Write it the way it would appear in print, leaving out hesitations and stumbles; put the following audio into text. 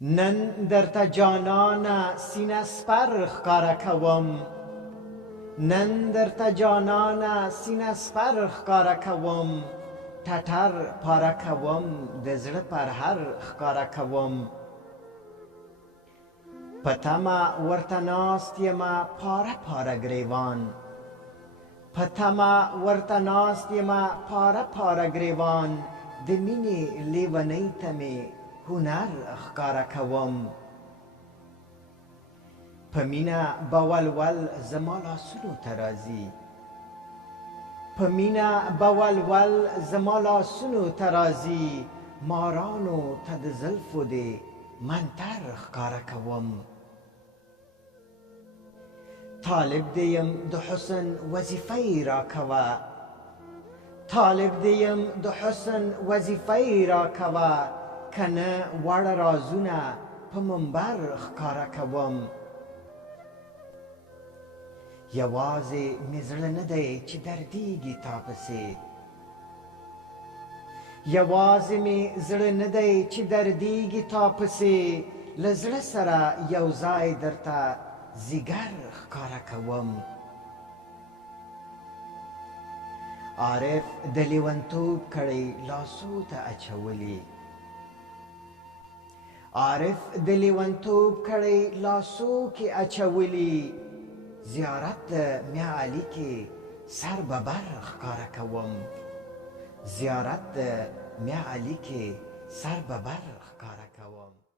نن درته جانانه سینه سپر ښکاره کوم، نن درته جانانه سینه سپر ښکاره کوم، ټټر پاره کوم د زړه پرهر ښکاره کوم. په تمه ورته ناست یمه پاره پاره ګریوان، په تمه ورته ناست یمه پاره پاره ګریوان، د مینې لیونۍ ته مې هنر ښکاره کوم. په مینه به ولول زما لاسونو ته راځي، په مینه به ولول زما لاسونو ته راځي، مارانو ته د زلفو دې منتر ښکاره کوم. طالب دې یم د حسن وظیفه یې راکوه، طالب دې یم د حسن وظیفه یې راکوه، که نه وړه رازونه په منبر ښکاره کوم. یوازې مې زړه نه دی چې دردیږي تا پسې، یوازې مې زړه نه دی چې دردیږي تا پسې، له زړه سره یو ځای درته ځیګر ښکاره کوم. عارف د لیونتوب کړۍ لاسو ته اچولي، عارف د لیونتوب کړۍ لاسو کې اچولي، زیارت د میا علي کې سر ببر ښکاره کوم، زیارت د میا علي کې سر ببر ښکاره